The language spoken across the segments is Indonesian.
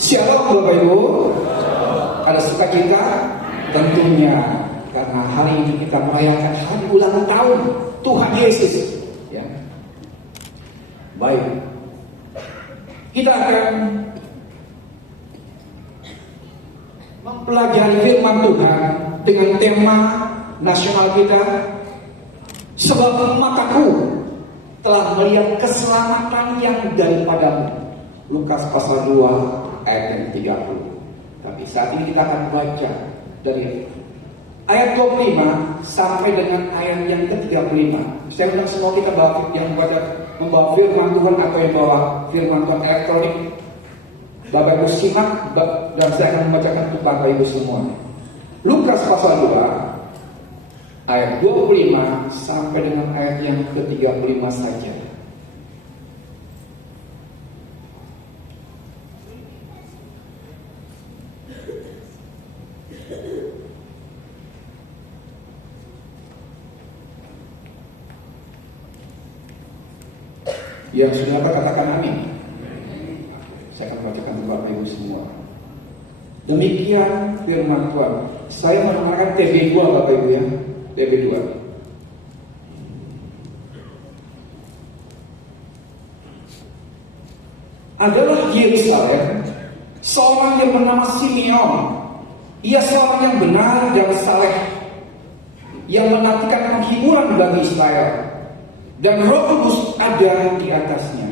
Shalom Bapak Ibu. Ada sukacita? Tentunya, karena hari ini kita merayakan hari ulang tahun Tuhan Yesus. Ya. Baik, kita akan mempelajari firman Tuhan dengan tema nasional kita, sebab mataku telah melihat keselamatan yang daripadamu. Lukas pasal 2 ayat yang 30. Tapi saat ini kita akan baca dari ayat 25 sampai dengan ayat yang ke-35. Saya undang semua kita yang membawa firman Tuhan atau yang bawa firman Tuhan elektronik, Bapak Ibu simak dan saya akan membacakan untuk Bapak Ibu semua. Lukas pasal 2 ayat 25 sampai dengan ayat yang ke-35 saja. Yang sudah dapat katakan amin. Saya akan bacakan untuk Bapak Ibu semua. Demikian firman Tuhan. Saya menggunakan TB2 Bapak Ibu ya. TB2. Adalah Yerusalem seorang yang bernama Simeon. Ia seorang yang benar dan saleh, yang menantikan penghiburan bagi Israel, dan Roh Kudus ada di atasnya.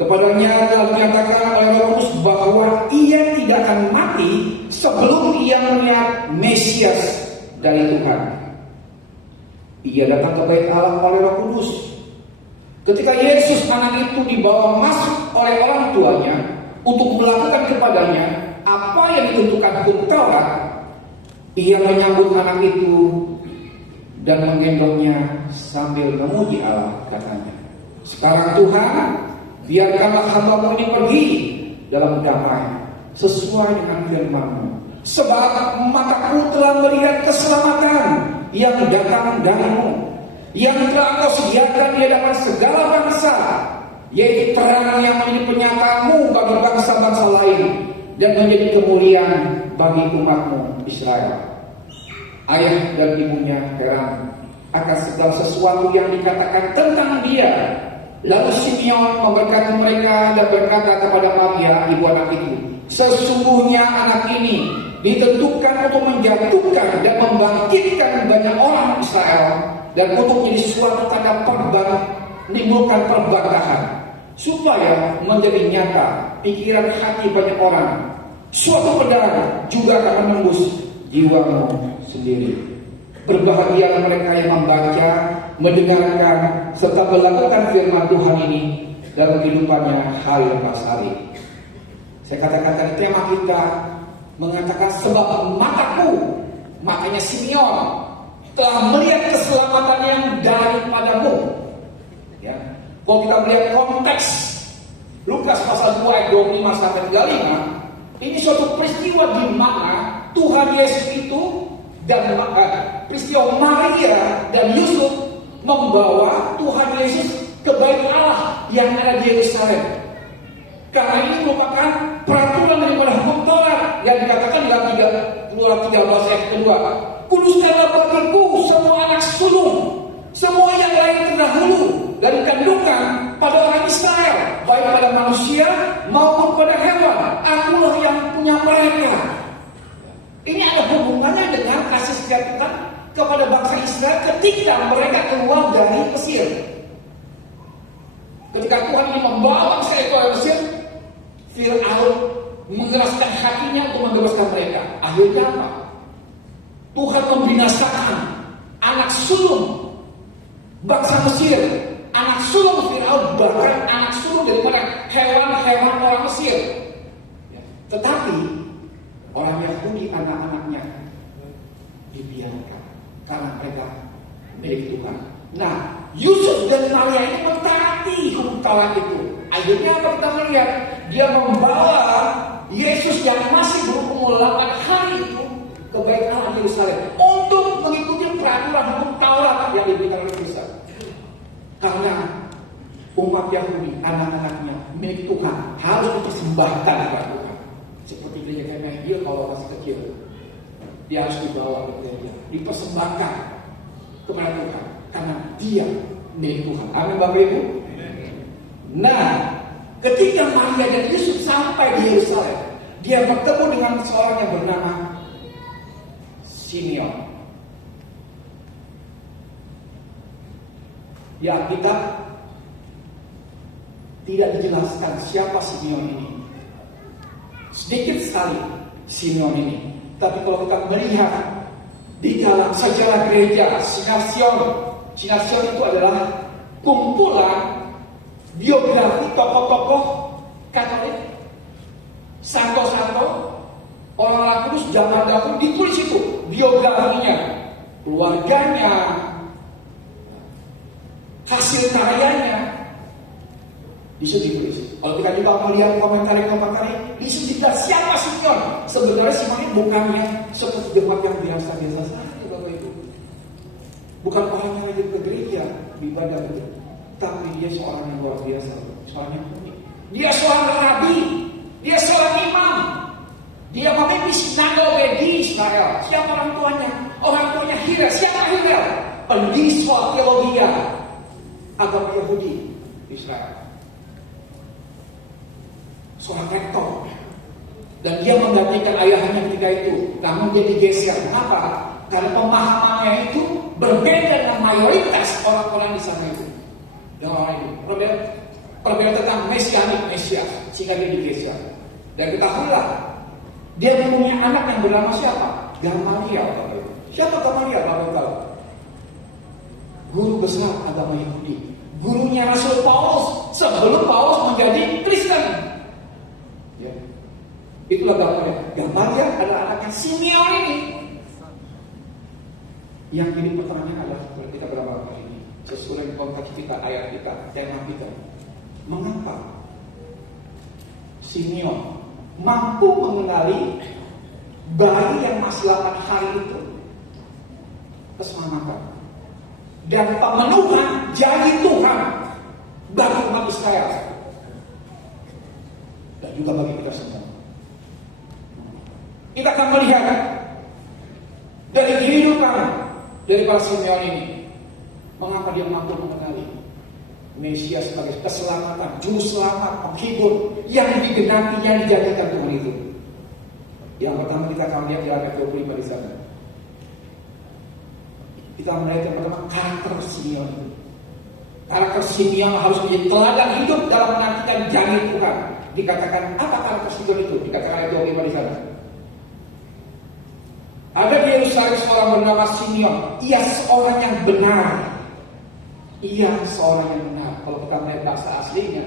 Kepadanya telah dinyatakan oleh Roh Kudus bahwa ia tidak akan mati sebelum ia melihat Mesias dari Tuhan. Ia datang ke Bait Allah oleh Roh Kudus. Ketika Yesus anak itu dibawa masuk oleh orang tuanya untuk melakukan kepadanya apa yang ditentukan hukum Taurat, ia menyambut anak itu dan menggendongnya sambil memuji Allah, katanya, "Sekarang Tuhan, biarkanlah hamba-Mu ini pergi dalam damai sesuai dengan firman-Mu, sebab mataku telah melihat keselamatan yang datang dari-Mu, yang telah Engkau sediakan di hadapan segala bangsa, yaitu terang yang menjadi penyataanmu bagi bangsa-bangsa lain dan menjadi kemuliaan bagi umat-Mu Israel." Ayah dan ibunya heran akan segala sesuatu yang dikatakan tentang dia. Lalu Simeon memberkati mereka dan berkata kepada Maria, ibu anak itu, "Sesungguhnya anak ini ditentukan untuk menjatuhkan dan membangkitkan banyak orang Israel, dan untuk menjadi suatu tanda menimbulkan perbanggahan, supaya menjadi nyata pikiran hati banyak orang. Suatu pedang juga akan menembus jiwamu sendiri. Berbahagialah mereka yang membaca, mendengarkan, serta melakukan firman Tuhan ini dalam kehidupannya hari lepas hari." Saya katakan tadi tema kita mengatakan sebab mataku, makanya Simeon telah melihat keselamatan yang daripadamu. Ya. Kalau kita melihat konteks Lukas pasal 2 ayat 25 sampai 35, ini suatu peristiwa di mana Tuhan Yesus itu dan peristiwa Maria dan Yusuf membawa Tuhan Yesus ke Bait Allah yang ada di Yerusalem. Karena ini merupakan peraturan daripada hukum Taurat yang dikatakan dalam 13 ayat kedua, "Kuduskanlah bagiku semua anak sulung, semua yang lahir terdahulu dari kandungan pada orang Israel, baik pada manusia maupun pada hewan. Akulah yang punya mereka." Ini ada hubungannya dengan kasih setia Tuhan kepada bangsa Israel ketika mereka keluar dari Mesir. Ketika Tuhan ini membawa bangsa itu dari Mesir, Fir'aun mengeraskan hatinya untuk membebaskan mereka. Akhirnya apa? Tuhan membinasakan anak sulung bangsa Mesir, anak sulung Fir'aun, bahkan anak sulung daripada hewan-hewan orang Mesir. Tetapi orang Yahudi, anak-anaknya dibiarkan karena mereka milik Tuhan. Nah, Yusuf dan Maria ini mentaati hukum Taurat itu. Akhirnya apa kita melihat? Dia membawa Yesus yang masih berumur 8 hari itu ke Bait Allah di Yerusalem untuk mengikuti peraturan hukum Taurat yang diberikan oleh Musa. Karena umat Yahudi, anak-anaknya milik Tuhan, harus dipersembahkan kepada Tuhan. Seperti gereja kayak dia kalau masih kecil, dia harus dibawa ke gereja, dipersembahkan kepada Tuhan, karena dia milik Tuhan. Amin Bapak Ibu. Nah, ketika Maria dan Yusuf sampai di Yerusalem, dia bertemu dengan seorang yang bernama Simeon. Di Alkitab tidak dijelaskan siapa Simeon ini. Sedikit sekali Simeon ini. Tapi kalau kita melihat di dalam sejarah gereja Sinasion itu adalah kumpulan biografi tokoh-tokoh Katolik, santo-santo, orang-orang kudus zaman dahulu ditulis itu biografinya, keluarganya, hasil karyanya, ditulis. Kalau kita juga melihat komentari, disebutkan siapa Simeon. Sebenarnya Simeon bukannya seperti jemaat yang biasa-biasa saja, Bapak Ibu. Bukan orang yang rajin ke gereja, ibadah begitu. Tapi dia seorang yang luar biasa, seorang yang unik. Dia seorang rabi, dia seorang imam. Dia memimpin sinagoge di Israel. Siapa orang tuanya? Orang tuanya Hillel. Siapa Hillel? Pendiswa teologi agama Yahudi Israel. Seorang rektor. Dan dia menggantikan ayahnya ketika itu. Namun dia digeser. Kenapa? Karena pemahamannya itu berbeda dengan mayoritas orang-orang di sana itu. Dengan orang itu. Perbedaan tentang Mesias. Sehingga dia digeser. Dan ketahuilah, dia mempunyai anak yang bernama siapa? Gamaliel. Siapa Gamaliel? Bapak tahu? Guru besar agama Yahudi. Gurunya Rasul Paulus sebelum Paulus menjadi Kristen. Ya. Itulah Gamaliel. Gamaliel adalah anaknya Simeon ini. Yang jadi pertanyaan adalah kita berapa kali ini sesuai dengan konteks kita, ayat kita, tema kita. Mengapa Simeon mampu mengenali bayi yang masih 8 hari itu keselamatan dan pemenuhan janji Tuhan bagi umat Israel dan juga bagi kita semua. Kita akan melihat dari kehidupan dari para Simeon ini, mengapa dia mampu mengenali Mesias sebagai keselamatan, juru selamat, penghibur yang digenapi, yang dijanjikan Tuhan itu. Yang pertama kita akan lihat di ayat 25 di sana. Kita melihat yang pertama karakter Simeon itu. Karakter Simeon harus menjadi teladan hidup dalam menantikan janji Tuhan. Dikatakan apa karakter Simeon itu? Dikatakan ayat 25 di sana. Ada di Yerusalem seorang bernama Simeon. Ia seorang yang benar. Ia seorang yang benar. Kalau kita melihat bahasa aslinya,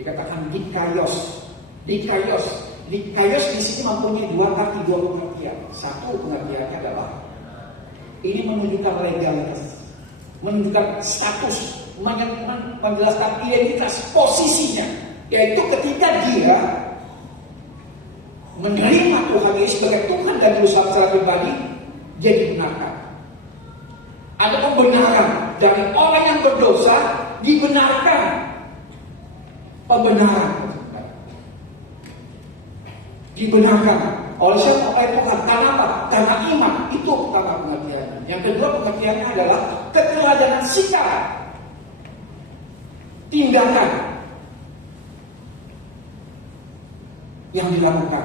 dikatakan Dikaios. Dikaios di sini mempunyai dua pengertian. Satu pengertiannya adalah ini menunjukkan legalitas, menunjukkan status, menjelaskan identitas posisinya, yaitu ketika dia menerima Tuhan Yesus sebagai Tuhan dan Juru Selamat secara pribadi, dia dibenarkan. Ada pembenaran dari orang yang berdosa, dibenarkan. Pembenaran dibenarkan oleh siapa? Oleh Tuhan. Karena apa? Karena iman. Itu pertama pengertiannya. Yang kedua pengertiannya adalah keteladanan sikap, tindakan yang dilakukan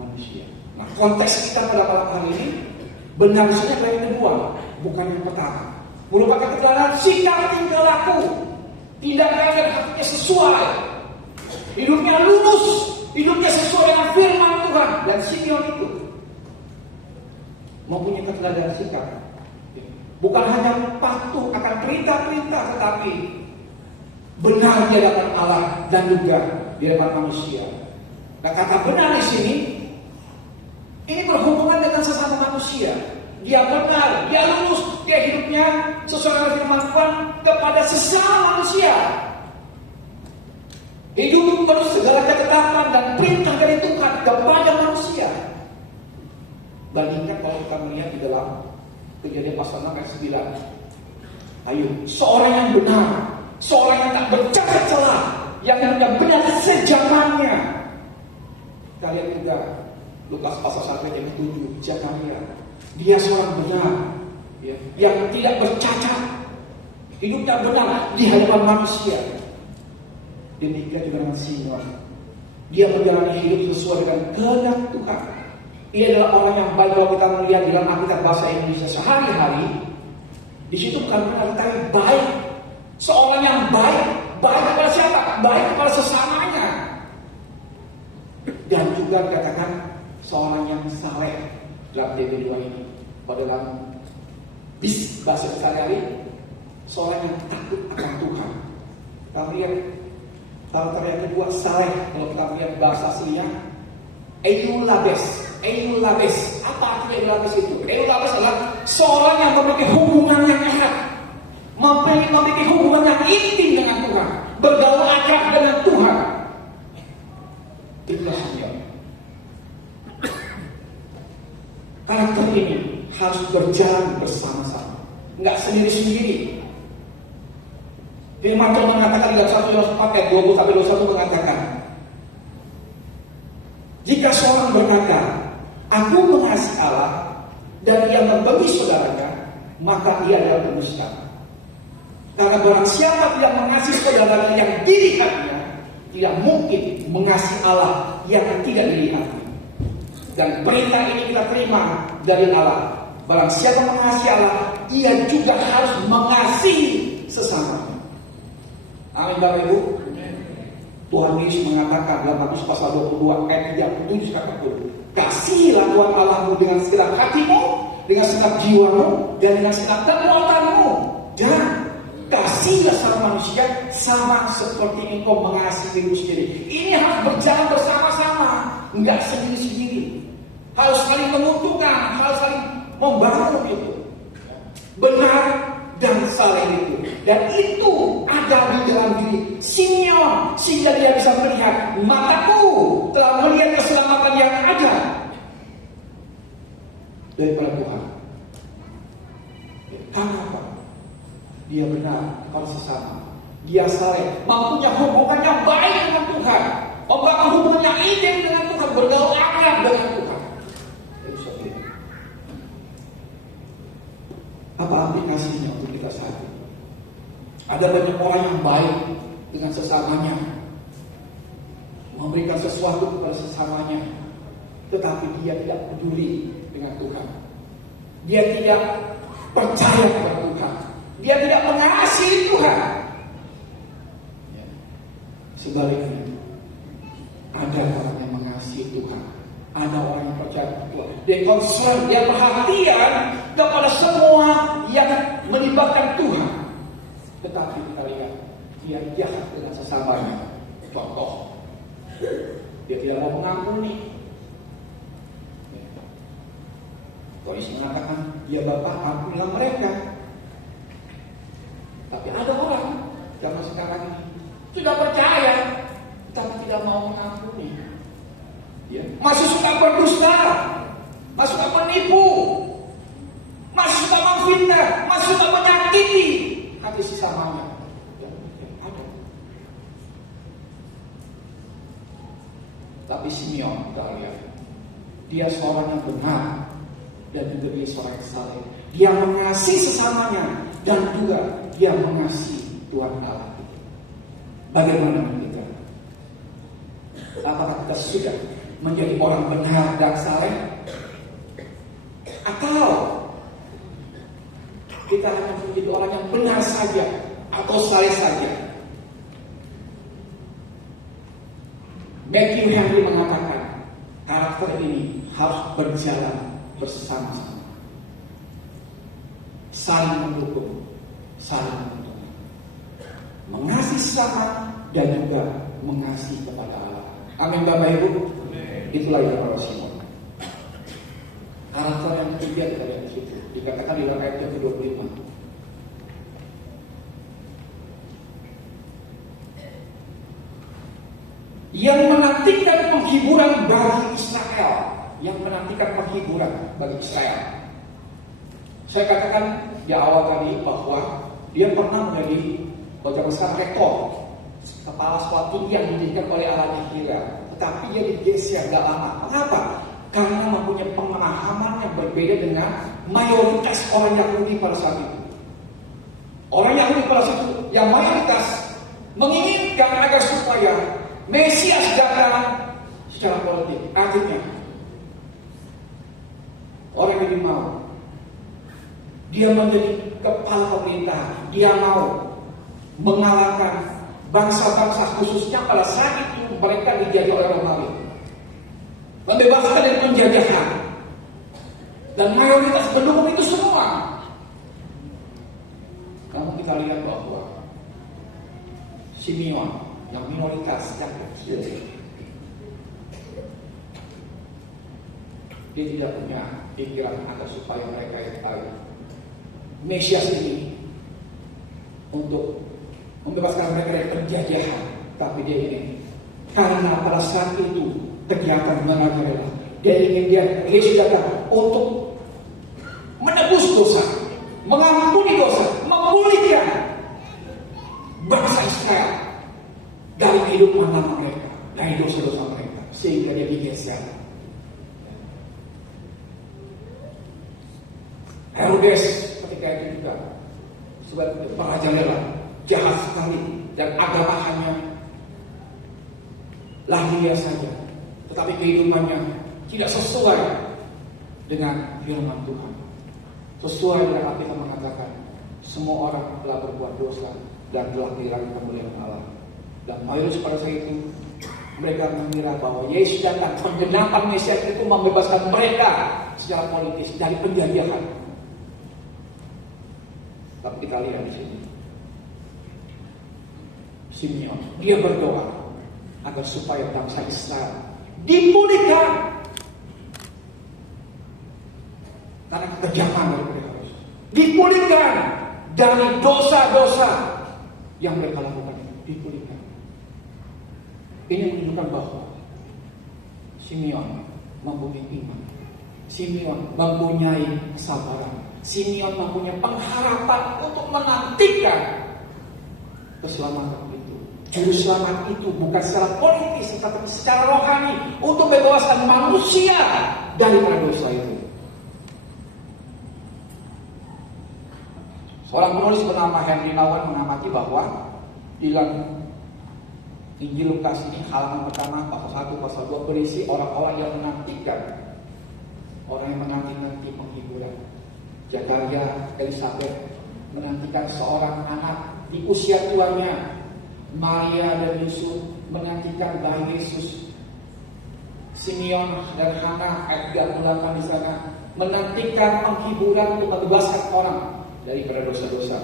manusia. Nah, konteks kita pada malam hari ini benarnya adalah yang kedua, bukan yang pertama. Merupakan keteladanan sikap, tingkah laku, tindakan dan hatinya sesuai, hidupnya lurus, hidupnya sesuai dengan firman Tuhan. Dan Simeon itu mempunyai keteladanan sikap, bukan hanya patuh akan perintah-perintah, tetapi benar di hadapan Allah dan juga di hadapan manusia. Nah, kata benar di sini ini berhubungan dengan sesama manusia. Dia benar, dia lurus, dia hidupnya sesuai dengan firman Tuhan kepada sesama manusia. Hidup penuh segala ketetapan dan perintah dari Tuhan kepada manusia. Bandingkan kalau kita melihat di dalam Kejadian pasal 6 ayat 9. Ayo, seorang yang benar, seorang yang tak bercacat celah, yang benar sejamannya. Kita lihat juga Lukas pasal 1 ayat 7, Zakaria. Dia seorang benar, ya, yang tidak bercacat, hidupnya benar di hadapan manusia. Demikian juga dengan Simeon. Dia menjalani hidup sesuai dengan kehendak Tuhan. Ia adalah orang yang baik. Kalau kita melihat di dalam Alkitab bahasa Indonesia sehari-hari, di situ bukan benar tapi baik. Seorang yang baik, baik kepada siapa? Baik kepada sesamanya. Dan juga dikatakan seorang yang saleh dalam DP2 ini. Pada dalam bahasa sehari-hari, seorang yang takut akan Tuhan. Kita lihat karakter yang kedua, saleh. Kalau kita lihat bahasa aslinya, Eulabes. Apa artinya Eulabes itu? Eulabes adalah seorang yang memiliki hubungan yang erat, memiliki hubungan yang intim dengan Tuhan, bergaul akrab dengan Tuhan. Itulah Simeon. Karakter ini harus berjalan bersama-sama, nggak sendiri-sendiri. Firman Tuhan mengatakan dalam 1 Yohanes 4 ayat 20-21 mengatakan, jika seorang berkata, aku mengasihi Allah, dan ia membenci saudaranya, maka ia adalah pendusta. Karena barang siapa tidak mengasihi saudaranya yang dilihatnya, tidak mungkin mengasihi Allah yang tidak dilihatnya. Dan perintah ini kita terima dari Allah. Barang siapa mengasihi Allah, ia juga harus mengasihi sesamanya. Amin Bapak Ibu. Tuhan Yesus mengatakan dalam Matius pasal 22 ayat 37 katakan, kasihilah Tuhan Allahmu dengan segenap hatimu, dengan segenap jiwamu, dan dengan segenap kekuatanmu. Dan kasihilah sama manusia sama seperti engkau mengasihi dirimu sendiri. Ini harus berjalan bersama-sama, enggak sendiri-sendiri. Harus saling menguntungkan, harus saling membangun itu. Benar dan saleh itu. Dan itu ada di dalam diri Simeon, sehingga dia bisa melihat, mataku telah melihat keselamatan yang ada daripada Tuhan. Karena apa? Dia benar kepada sesama. Dia saleh, mempunyai hubungan yang baik dengan Tuhan, membangun hubungan yang intim dengan Tuhan, bergaul akrab dengan Tuhan. Apa aplikasinya untuk kita saat ini? Ada banyak orang yang baik dengan sesamanya, memberikan sesuatu kepada sesamanya, tetapi dia tidak peduli dengan Tuhan. Dia tidak percaya kepada Tuhan. Dia tidak mengasihi Tuhan. Sebaliknya, ada orang yang mengasihi Tuhan. Ada orang yang percaya Tuhan. Dia concern, dia perhatian kepada semua yang melibatkan Tuhan. Tetapi kita lihat, dia jahat dengan sesamanya. Contoh, dia tidak mau mengampuni. Polisi mengatakan, dia Bapak ampunilah mereka. Tapi ada orang zaman sekarang ini sudah percaya, tapi tidak mau mengampuni. Ya. Masih suka berdusta, masih suka menipu, masih suka memfitnah, masih suka menyakiti hati sesamanya. Ya, ada. Tapi Simeon, kita lihat, dia seorang yang benar dan juga dia seorang yang saleh. Dia mengasihi sesamanya dan juga dia mengasihi Tuhan Allah. Bagaimana kita? Apakah kita sudah menjadi orang benar dan saleh, atau kita hanya menjadi orang yang benar saja atau saleh saja? Matthew Henry mengatakan karakter ini harus berjalan bersama-sama, saling mendukung, saling menguntungkan, mengasihi sesama dan juga mengasihi kepada Allah. Amin Bapak Ibu. Itulah yang para Simeon. Karakter yang ketiga kita lihat di situ. Dikatakan di dalam ayat yang ke-25. Yang menantikan penghiburan bagi Israel. Yang menantikan penghiburan bagi Israel. Saya katakan di awal tadi bahwa dia pernah menjadi rekor kepala suatu yang didirikan oleh Allah Hira, tetapi dia digeser gak lama. Mengapa? Karena mempunyai pemahaman yang berbeda dengan mayoritas orang Yahudi pada saat itu. Orang Yahudi pada saat itu yang mayoritas menginginkan agar supaya Mesias datang secara politik. Akhirnya orang ini mau, dia menjadi kepala pemerintah, dia mau mengalahkan bangsa-bangsa, khususnya pada saat itu mereka dijajah oleh Romawi, membebaskan dari penjajahan, dan mayoritas pendukung itu semua. Namun kita lihat bahwa Simeon yang minoritas yang kecil, dia tidak punya pikiran agar supaya mereka yang tahu Mesias ini untuk membebaskan mereka dari penjajahan, tapi dia ingin, karena pada saat itu kegiatan mengajarlah, dia ingin Yesus datang untuk menebus dosa, mengampuni dosa, memulihkan bangsa Israel dari kehidupan lama mereka, dari dosa-dosa mereka, sehingga dia digeser. Herodes ketika itu juga sebagai pengajarlah jahat sekali, dan agama hanya lahiriah saja, tetapi kehidupannya tidak sesuai dengan firman Tuhan. Sesuai dengan apa yang mengatakan, semua orang telah berbuat dosa dan telah kehilangan kemuliaan Allah. Dan mayoritas pada saat itu mereka mengira bahwa Yesus datang, penggenapan Mesias itu membebaskan mereka secara politis dari penjajahan. Tapi kita lihat di sini, Simeon, dia berdoa agar supaya bangsa Israel dipulihkan karena kekejaman dari mereka, dipulihkan dari dosa-dosa yang mereka lakukan, dipulihkan. Ini menunjukkan bahwa Simeon mempunyai iman, Simeon mempunyai kesabaran, Simeon mempunyai pengharapan untuk menantikan keselamatan itu. Juru selamat itu bukan secara politis, tetapi secara rohani untuk membebaskan manusia dari dosa itu. Seorang penulis bernama Henry Nouwen mengamati bahwa di dalam Injil Lukas ini halaman pertama pasal 1 pasal 2 berisi orang-orang yang menantikan, orang yang menanti-nanti penghiburan. Zakaria, Elizabeth menantikan seorang anak di usia tuanya. Maria dan Yusuf menantikan bayi Yesus. Simeon dan Hana ayat 38 di sana menantikan penghiburan untuk membebaskan orang daripada dosa-dosa.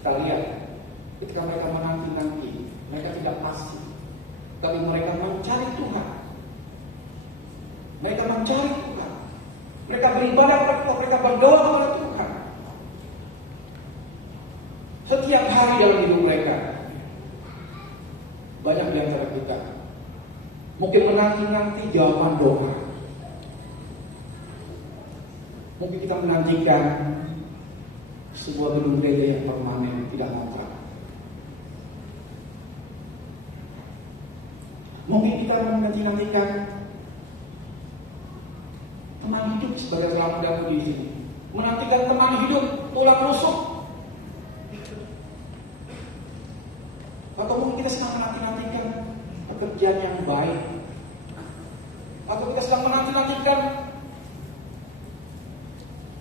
Kita lihat ketika mereka menanti-nanti, mereka tidak pasti, tapi mereka mencari Tuhan. Mereka mencari Tuhan. Mereka beribadah kepada Tuhan, mereka berdoa kepada Tuhan. Setiap hari dalam hidup mereka. Banyak di antara kita mungkin menanti-nanti jawaban doa. Mungkin kita menantikan sebuah gedung gereja yang permanen, tidak ngontrak. Mungkin kita menanti-nantikan teman hidup sebagai telah mendaku di sini. Menantikan teman hidup tulang rusuk. Atau mungkin kita sedang menanti-nantikan pekerjaan yang baik. Atau kita sedang menanti-nantikan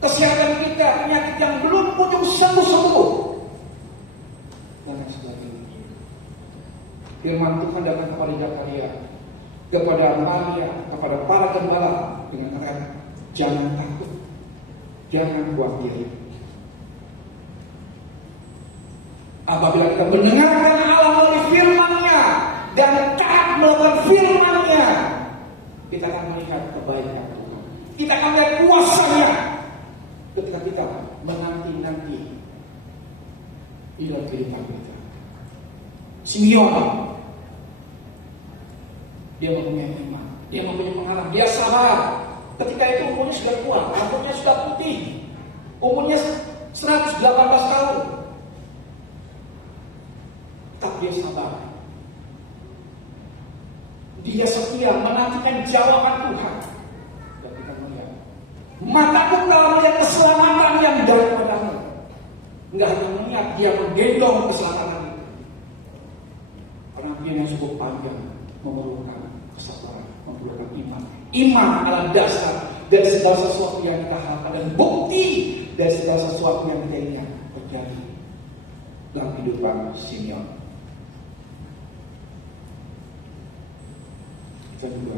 kesehatan kita, penyakit yang belum kunjung sembuh-sembuh, dan lain sebagainya. Firman Tuhan datang kepada Zakaria, kepada Maria, kepada para gembala dengan kata, jangan takut, jangan khawatir. Apabila kita mendengarkan Allah melalui firman-Nya dan taat melakukan firman-Nya, kita akan melihat kebaikan Tuhan. Kita akan melihat kuasa-Nya ketika kita menanti-nanti di dalam kehidupan kita. Simeon, dia mempunyai iman, dia mempunyai pengalaman, dia sabar. Ketika itu umurnya sudah tua, rambutnya sudah putih, umurnya 118 tahun. Tapi dia sabar. Dia setia menantikan jawaban Tuhan. Dan kita melihat, mataku telah melihat keselamatan yang daripadamu. Enggak hanya melihat, dia menggendong keselamatan itu. Penantian yang cukup panjang memerlukan kesabaran, memerlukan iman. Iman adalah dasar dari segala sesuatu yang kita harapkan dan bukti dari segala sesuatu yang kita ingat terjadi dalam kehidupan Simeon. Kedua,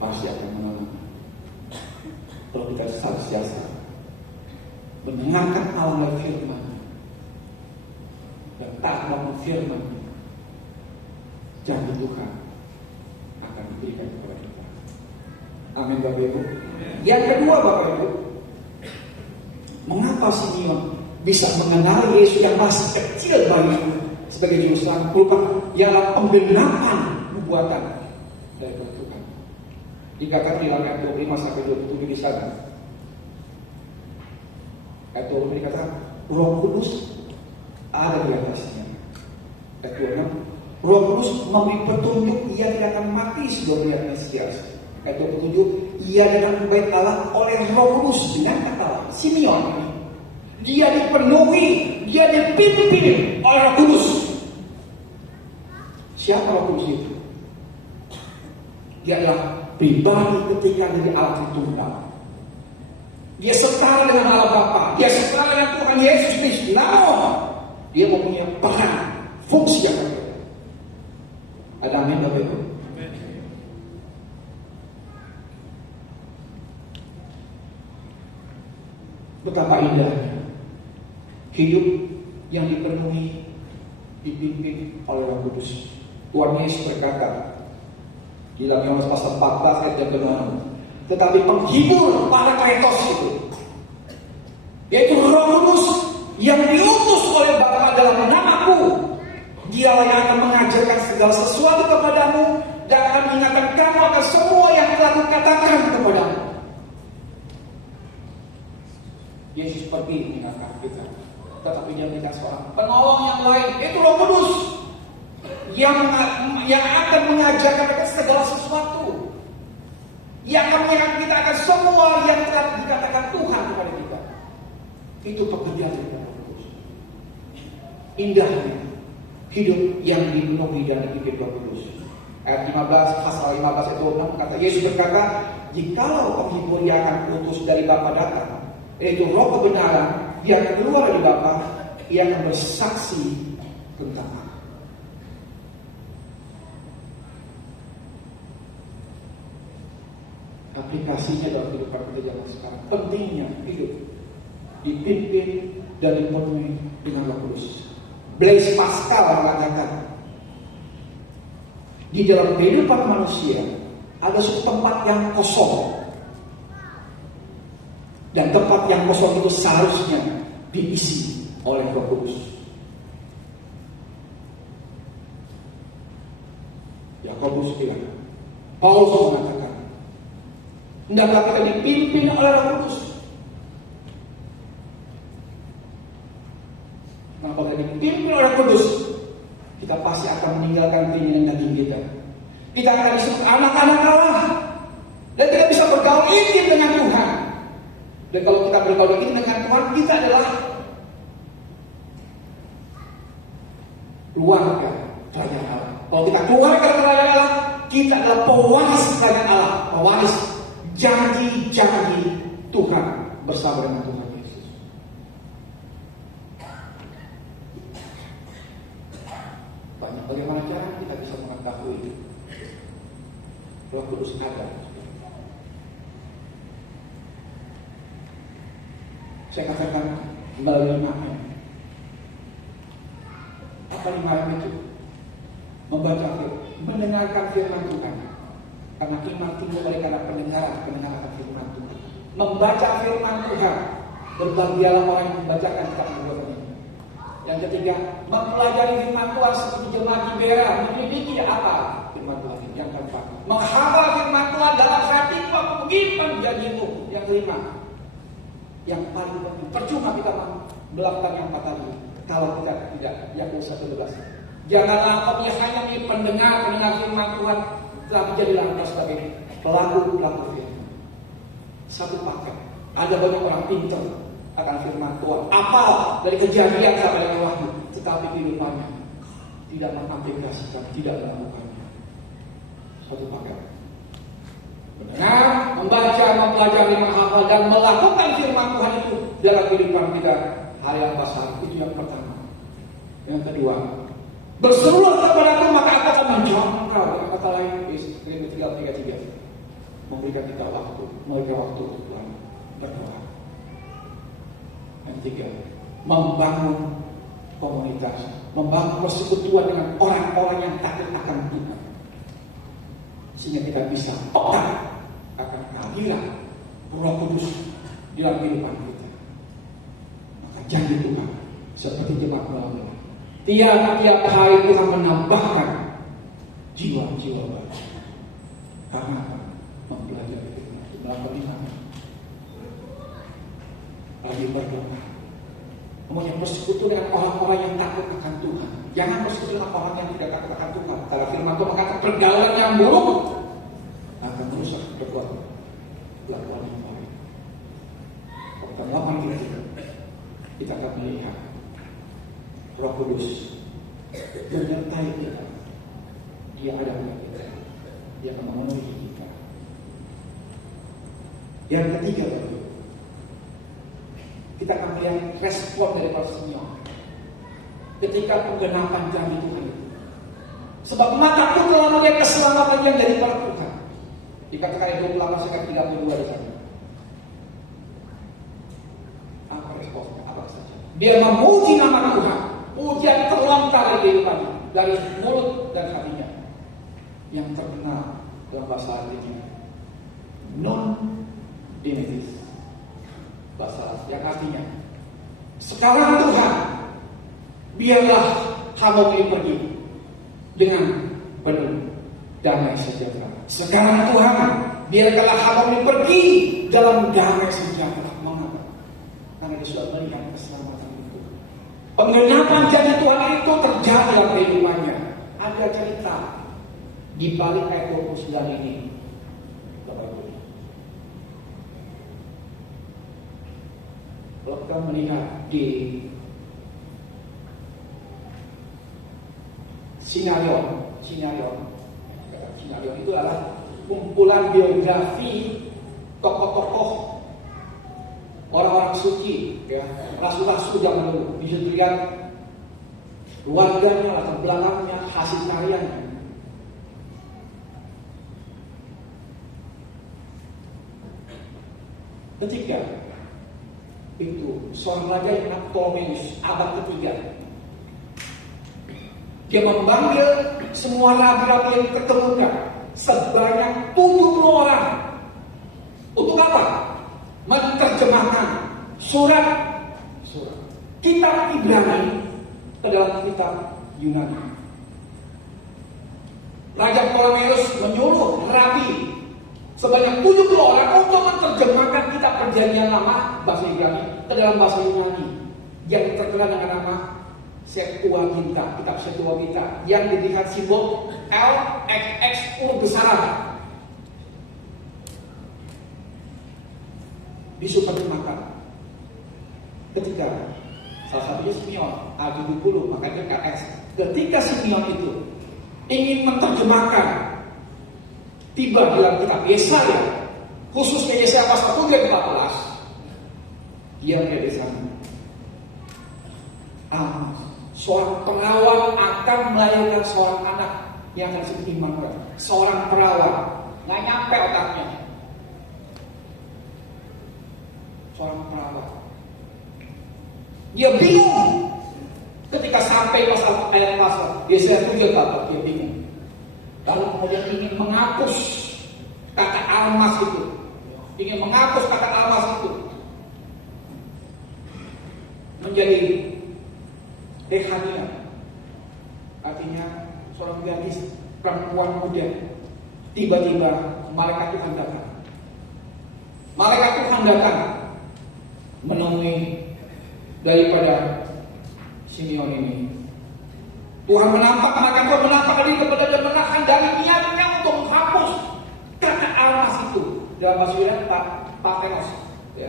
pasti akan mengalami kalau kita senantiasa mendengarkan awal firman dan taat melakukan firman, janji Tuhan akan diberikan kepada kita. Amin Bapak Ibu. Yang kedua Bapak Ibu, mengapa Simeon bisa mengenal Yesus yang masih kecil bayi sebagai juru selamat? Ialah penggenapan nubuatan dari Tuhan. Dikatakan di dalam ayat 25 sampai 27 di sana. Ayat 25 dikatakan Roh Kudus ada di atasnya. Ayat 26, Roh Kudus memberi petunjuk ia tidak akan mati sebelum melihat Mesias. Ayat 27, ia didapat baik Allah oleh Roh Kudus. Dengan kata Simeon ini, dia dipenuhi, dia dipimpin oleh Roh Kudus. Siapa Roh Kudus itu? Dia adalah pribadi ketika dari Allah Tritunggal. Dia setara dengan Allah Bapa, dia setara dengan Tuhan Yesus Kristus. Namun dia mempunyai peran, fungsi yang berbeda. Ada amin Bapak Ibu? Betapa indahnya hidup yang dipenuhi, dipimpin oleh Roh Kudus. Tuhan Yesus berkata di dalam Yohanes pasal 14 ayat yang ke-6, tetapi penghibur para kaitos itu, yaitu Roh Kudus yang diutus oleh Bapa dalam namaku, dialah yang akan mengajarkan segala sesuatu kepadamu dan akan mengingatkan kamu akan semua yang telah kukatakan kepadamu. Yesus pergi mengingatkan kita, tetapi dia minta seorang penolong yang lain, itu Roh Kudus yang akan mengajarkan kita segala sesuatu, yang akan mengingatkan kita akan semua yang telah dikatakan Tuhan kepada kita. Itu pekerjaan dari Roh Kudus. Indahnya hidup yang dipenuhi dan dipimpin Roh Kudus. Ayat 15, pasal 15 itu kata Yesus berkata, jikalau penghibur yang akan putus dari Bapa datang, yaitu Roh kebenaran, dia akan keluar dari Bapa, ia akan bersaksi tentang Aku. Aplikasinya dalam kehidupan kita zaman sekarang, pentingnya hidup dipimpin dan dipenuhi dengan Roh Kudus. Blaise Pascal mengatakan, di dalam kehidupan manusia ada suatu tempat yang kosong, dan tempat yang kosong itu seharusnya diisi oleh Roh Kudus. Yakobus bilang, Paulus mengatakan, hendaklah kita dipimpin oleh Roh Kudus. Nah, kalau kita dipimpin oleh Roh Kudus, kita pasti akan meninggalkan keinginan daging kita. Kita akan disebut anak-anak Allah, dan kita bisa bergaul intim dengan Tuhan. Dan kalau kita bergaul intim dengan Tuhan, kita adalah keluarga kerajaan Allah. Kalau kita keluarga kerajaan Allah, kita adalah pewaris kerajaan Allah, pewaris janji-janji Tuhan bersama dengan Tuhan Yesus. Banyak bagaimana cara kita bisa mengetahui Roh Kudus ada. Saya katakan melalui 5M. Apa 5M itu? Membaca firman, mendengarkan firman Tuhan. Karena iman timbul oleh karena pendengaran firman Tuhan. Membaca firman Tuhan. Berbahagialah orang yang membacakan kitab nubuatan ini. Yang ketiga, mempelajari firman Tuhan seperti jemaat di Berea, menyelidiki apa firman Tuhan. Yang keempat, menghafal firman Tuhan dalam hatimu, menyimpan janjimu. Yang kelima, yang paling penting, percuma kita melakukan yang 4 tadi kalau kita tidak, Yakobus 1:12, Janganlah engkau hanya menjadi pendengar firman Tuhan, tetapi jadilah engkau sebagai pelaku firman. Satu paket. Ada banyak orang pintar akan firman Tuhan, apal dari Kejadian sampai dengan Wahyu, tetapi kehidupannya tidak mengaplikasikan, tidak melakukannya. Satu paket. Mendengar, membaca, mempelajari, menghafal, dan melakukan firman Tuhan itu dalam kehidupan kita harian pasar. Itu yang pertama. Yang kedua, berserulah kepada Tuhan, maka akan menjawab engkau. Dengan kata lain, Filipi 3:3, memberikan kita waktu, untuk Tuhan berdoa. Yang ketiga, membangun komunitas, membangun persekutuan dengan orang-orang yang takut akan Tuhan, sehingga kita bisa peka akan kehadiran Roh Kudus di dalam kehidupan kita. Maka janji Tuhan seperti jemaat melalui tiap-tiap hari Tuhan menambahkan jiwa-jiwa baru. Karena mempelajari firman, melakukan iman, lagi berdoa, mempunyai persekutuan dengan orang-orang yang takut akan Tuhan. Jangan persekutuan dengan orang yang tidak takut akan Tuhan. Karena firman Tuhan mengatakan pergaulan yang buruk akan merusak perbuatan yang baik. Pertemuan kita akan melihat Roh Kudus menyertai kita. Dia ada pada kita. Dia akan memenuhi kita. Yang ketiga, kita akan melihat respon dari para senior ketika penggenapan janji Tuhan itu. Sebab mataku telah melihat keselamatan yang dari para Tuhan. Dikatakan ayat 28 sampai 32 di sana. Apa responnya? Apa saja? Dia memuji nama Tuhan. Pujian terlontar dari kehidupannya, dari mulut dan hatinya. Yang terkenal dalam bahasa Latinnya non dimittis, bahasa yang artinya sekarang Tuhan, biarlah hamba ini pergi dengan penuh damai sejahtera. Sekarang Tuhan, biarlah hamba ini pergi dalam damai sejahtera. Mengapa? Karena dia sudah melihat keselamatan itu. Penggenapan janji Tuhan itu terjadi dalam kehidupannya. Ada cerita di balik ayat 29 ini. Kalau kita melihat di Sinarion itu adalah kumpulan biografi tokoh-tokoh orang-orang suci, ya, rasul-rasul zaman dulu. Bisa dilihat keluarganya, latar belakangnya, hasil karyanya. Ketika itu seorang raja yang bernama Ptolemeus abad ketiga, dia memanggil semua rabi-rabi yang ketemukan sebanyak 70 orang. Untuk apa? Menerjemahkan surat kitab Ibrani ke dalam kitab Yunani. Raja Ptolemeus menyuruh rabi sebanyak 70 orang untuk menerjemahkan kitab Perjanjian Lama bahasa Ibrani ke dalam bahasa Yunani yang terkenal dengan nama Septuaginta, kitab Septuaginta yang diberikan simbol LXX huruf besar. Disupertimakan ketika salah satunya Simeon A70, makanya KS. Ketika Simeon itu ingin menerjemahkan tiba dalam kitab Yesaya, khususnya Yesaya pasal 14, dia melihat di sana seorang perawan akan melahirkan seorang anak yang akan disebut Immanuel. Seorang perawan, nggak nyampe otaknya. Seorang perawan, dia bingung ketika sampai ayat pasal Yesaya 7 dia bingung. Lalu kemudian ingin menghapus kata almas itu, menjadi Rehania, artinya seorang gadis perempuan muda. Tiba-tiba malaikat Tuhan datang. menemui daripada Simeon ini. Tuhan menampak, maka Tuhan menampak diri kepada dan menahan dari niatnya untuk menghapus kata almas itu. Dalam bahasa Yunani Parthenos, ya.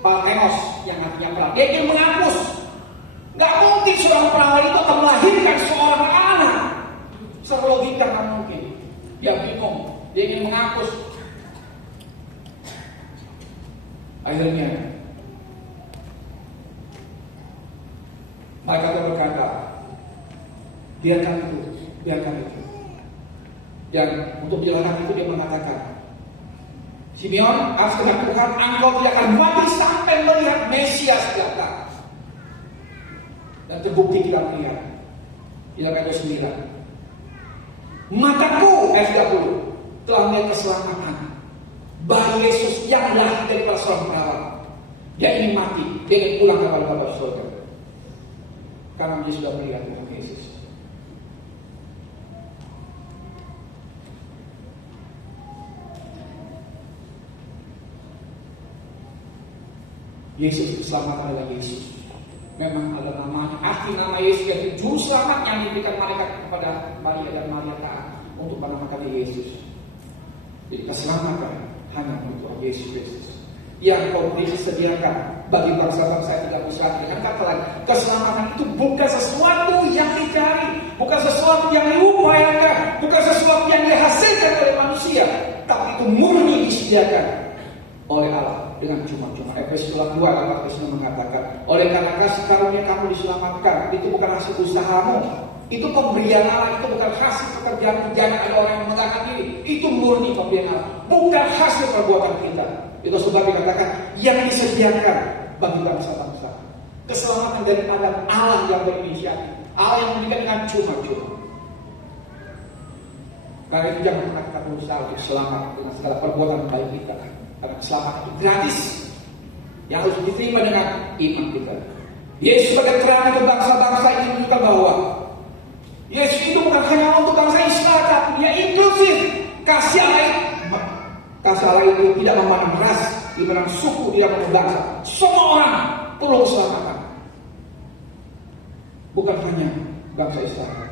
Parthenos yang artinya perang. Dia ingin menghapus. Gak mungkin seorang perawan itu akan melahirkan seorang anak. Secara logika gak mungkin. Dia bingung. Dia ingin menghapus. Akhirnya mereka berkata, biarkan itu. Dan untuk menjelaskan itu dia mengatakan, Simeon, harus dengan Tuhan, engkau tidak akan mati sampai melihat Mesias datang. Dan terbukti kita melihat. Tidak ayat 9. Mataku, ayat 30, telah melihat keselamatan bayi Yesus yang lahir dari seorang perawan. Dia ingin mati, dia ingin pulang kepada Bapa surga. Karena dia sudah melihat Tuhan Yesus. Yesus keselamatan adalah Yesus. Memang ada namanya, arti nama Yesus yaitu juru selamat yang diberikan malaikat kepada Maria dan Maria taat untuk menamakan Yesus. Jadi keselamatan hanya untuk Yesus Kristus yang kau disediakan bagi bangsa-bangsa yang tidak bisa. Dengan kata lain, keselamatan itu bukan sesuatu yang dicari, bukan sesuatu yang diupayakan, bukan sesuatu yang dihasilkan oleh manusia, tapi itu murni disediakan oleh Allah dengan cuma-cuma. Efesus 2 ayat 4 mengatakan, oleh karena kasih karunia kamu diselamatkan, itu bukan hasil usahamu, itu pemberian Allah, itu bukan hasil pekerjaan. Jangan ada orang yang mengatakan diri, itu murni pemberian Allah, bukan hasil perbuatan kita. Itu sebab dikatakan yang disediakan bagi bangsa-bangsa. Keselamatan daripada Allah yang berinisiatif, Allah yang memberikan dengan cuma-cuma. Karena itu jangan pernah kita berusaha untuk selamat dengan segala perbuatan baik kita. Karena keselamatan itu gratis, yang harus diterima dengan iman kita. Yesus sebagai terang untuk bangsa-bangsa ini menunjukkan bahwa Yesus itu bukan hanya untuk bangsa Israel, tapi dia inklusif. Kasih Allah itu tidak memandang ras, tidak memandang suku, tidak memandang bangsa. Semua orang perlu keselamatan. Bukan hanya bangsa Israel,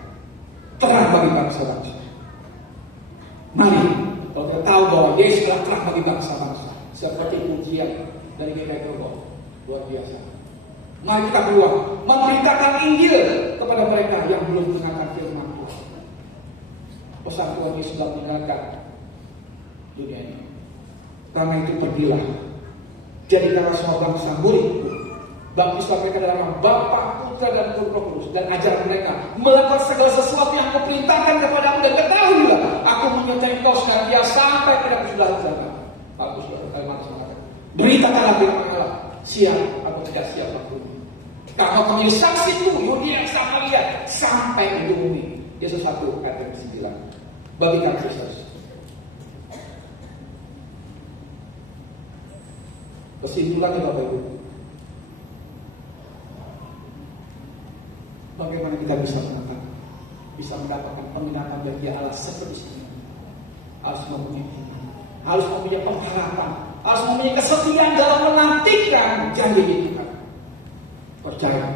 terang bagi bangsa-bangsa. Mari, kalau kita tahu bahwa Yesus adalah terang bagi bangsa-bangsa, seperti pujian dari GKI Grogol, luar biasa. Mari kita keluar, memberitakan Injil kepada mereka yang belum mendengarkan firman Tuhan. Pesan Tuhan Yesus sudah meninggalkan dunia ini. Karena itu pergilah, jadikanlah semua bangsa muridku, baptislah mereka dalam nama Bapa, Putra dan Roh Kudus, dan ajar mereka melakukan segala sesuatu yang aku perintahkan kepadamu, dan ketahuilah aku menyertai engkau senantiasa sampai pada kesudahan zaman. Bagus, kalimat semangat. Beritakanlah firman Allah. Siap atau tidak siap aku. Kalau kamu menjadi saksiku, Yudea Samaria sampai ke bumi. Yesus 1 ayat 9. Bagikan Kristus. Kesimpulannya Bapak Ibu, bagaimana kita bisa mendapatkan peminatan dari Allah seperti ini? Harus mempunyai iman, harus mempunyai pengharapan, harus mempunyai kesetiaan dalam menantikan janji Tuhan. Percaya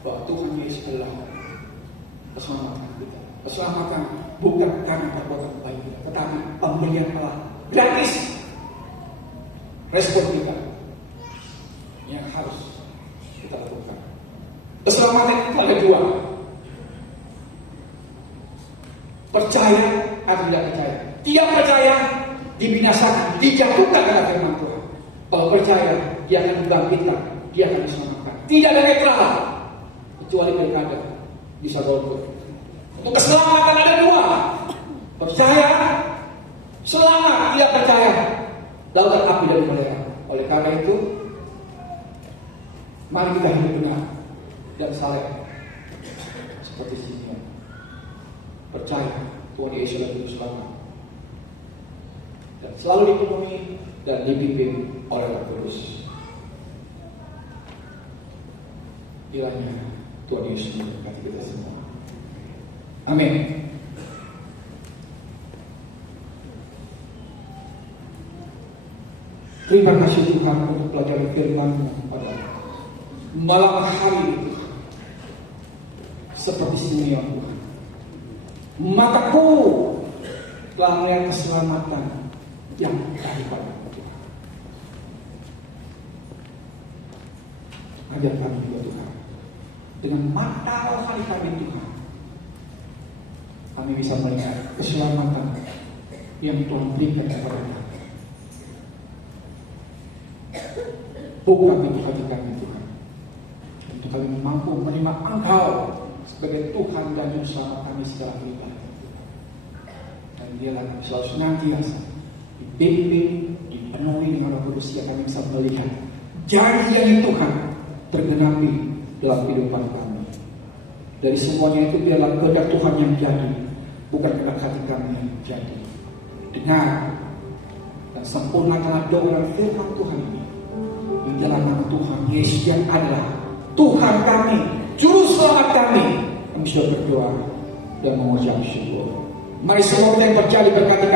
bahwa Tuhan Yesus adalah keselamatan kita. Keselamatan bukan karena perbuatan baik kita, tetapi pemberian Allah gratis. Respon kita yang harus kita lakukan. Keselamatan itu ada dua. Percaya atau tidak percaya. Dia percaya dibinasakan, dijatuhkan karena firman Tuhan. Kalau percaya, dia akan dibangkitkan, dia akan diselamatkan. Tidak ada netral, kecuali pilkada bisa golput. Untuk keselamatan ada dua. Percaya, selamat. Tidak percaya, lautan api dari mereka. Oleh karena itu, mari kita hidup benar dan saleh seperti Simeon. Percaya Tuhan Yesus adalah Juru Selamat, dan selalu dipenuhi dan dipimpin oleh Roh Kudus. Kiranya Tuhan Yesus memberkati kita semua. Amin. Terima kasih Tuhan untuk pelajari firman-Mu pada malam hari itu. seperti Simeon Tuhan. Mataku telah melihat keselamatan yang daripada Tuhan. Ajar kami juga Tuhan, dengan mata rohani kami Tuhan, kami bisa melihat keselamatan yang Tuhan berikan kepada kami. Bukan pintu hati kami Tuhan, untuk kami mampu menerima Engkau sebagai Tuhan dan Juru Selamat kami segala kehidupan. Dan biarlah kami selalu senantiasa dibimbing, dipenuhi dengan Roh Kudus, yang kami bisa melihat janji Tuhan tergenapi dalam kehidupan kami. Dari semuanya itu biarlah kehendak Tuhan yang jadi, bukan kehendak hati kami yang jadi. Dengar dan sempurnakanlah doa dan firman Tuhan ini di dalam nama Tuhan Yesus yang adalah Tuhan kami, Juru Selamat kami. Kami sudah berdoa dan mengucap syukur. Mari semua kita yang percaya berkata